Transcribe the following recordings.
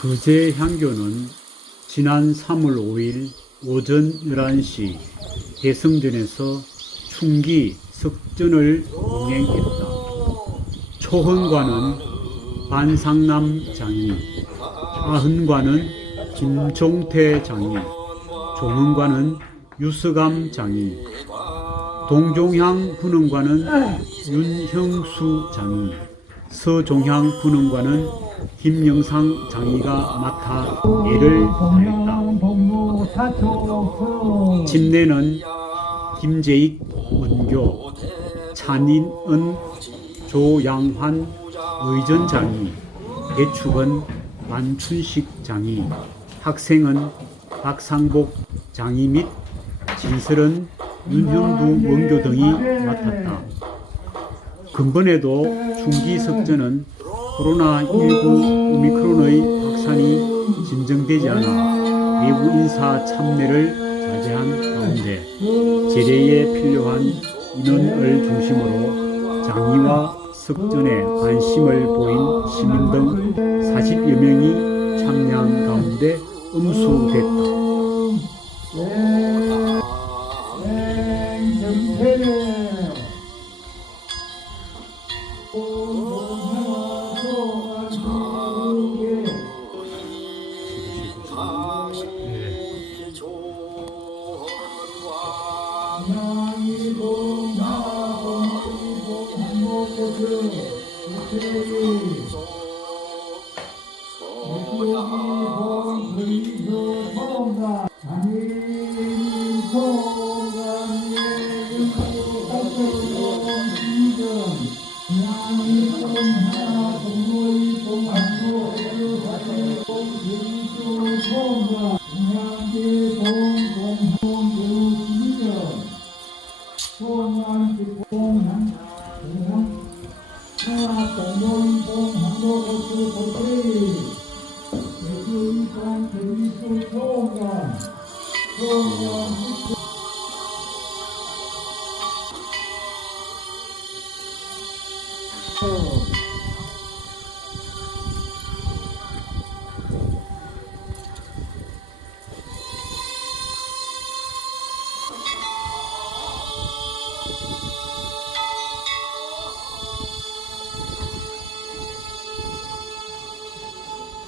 그제 향교는 지난 3월 5일 오전 11시 대성전에서 충기 석전을 동행했다. 초헌관은 반상남 장이, 하헌관은 김종태 장이, 종헌관은 유서감 장이, 동종향 분원관은 윤형수 장이, 서종향 분원관은 김영상 장이가 맡아 예를 다했다. 집내는 김재익 원교, 찬인은 조양환 의전 장이, 대축은 만춘식 장이, 학생은 박상복 장이 및 진설은 윤현두 원교 등이 맡았다. 근본에도 중기석전은 코로나19 오미크론의 확산이 진정되지 않아 외부 인사 참여를 자제한 가운데 제례에 필요한 인원을 중심으로 장의와 석전에 관심을 보인 시민 등 40여 명이 참여한 가운데 음수됐다. 坐坐呀もごちゅうこち、ごちゅういかんてみそちょうがん、ちょうがん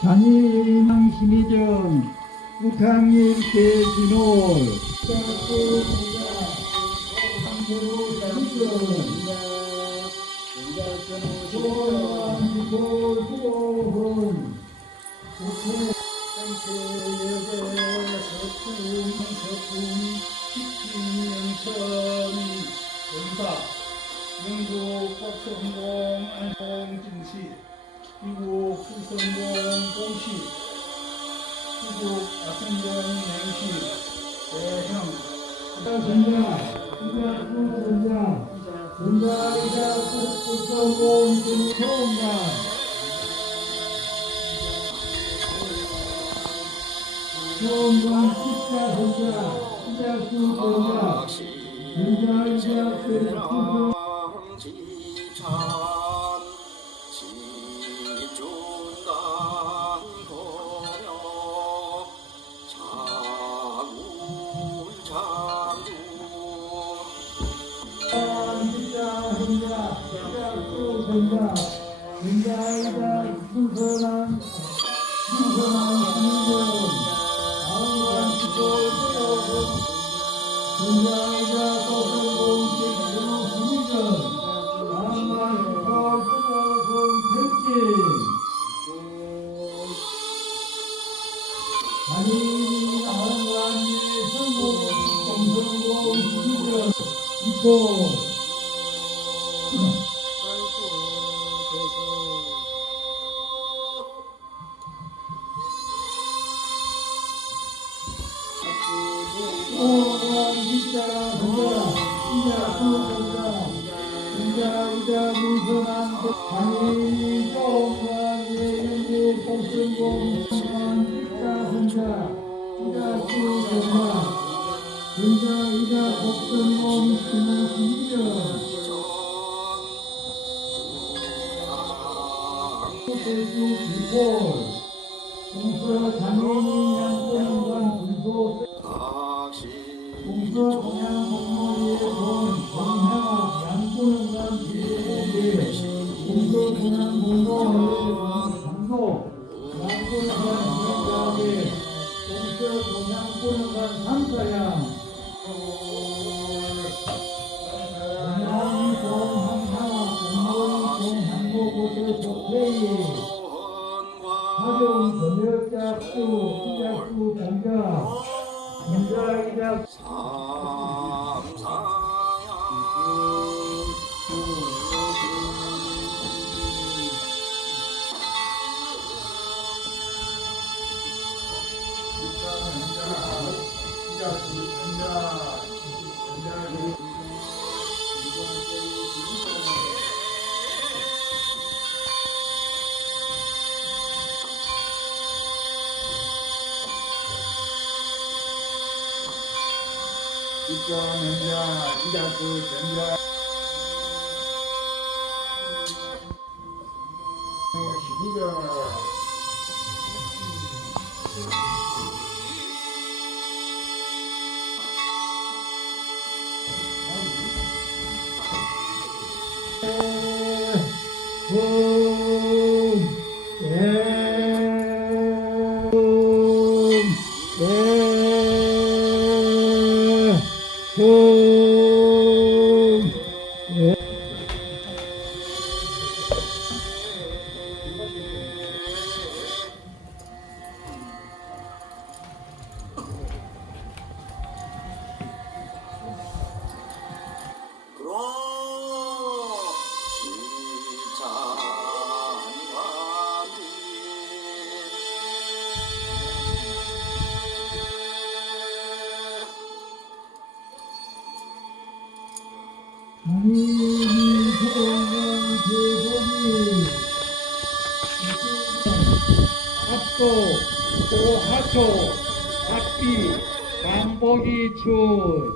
단위망 심의전 우탕일 대진홀 영국 박성공 미국 수성공 공시 미국 아승공 냉시 대형. 전자, 전자, 전자, 전자, 이자, 국성공, 김총관. 총관, 십자, 전자, 시작수, 전자, 전자, 이자, 지 전자, 이자, 순선한, 순선한 시민들, 아우간 시골, 시골, 전자이자 소설 공식 시민들, 아우간 시골, 시골, 백진, 아니, 아우간의 성공, 정성공 시민들, 있고, 공 무선한 기자 혼자 기자 수전자 기자 기자 복승공 신문신전 대수 비골 동서 장애인 양권과 군소 동서 동양 공무원의 돈 동향 양권과 비례공개 동서 동양 공무원의 장소 양권과 공무원의 동서 동양권과 삼사양 동양이 동항하와 공무원이 동항고고대 조폐이 하경 전역작수 수작수 공자 인자이작 입장행자 이자수 전자 시기가 음, 음, 합도 오하초 합비 반복이 출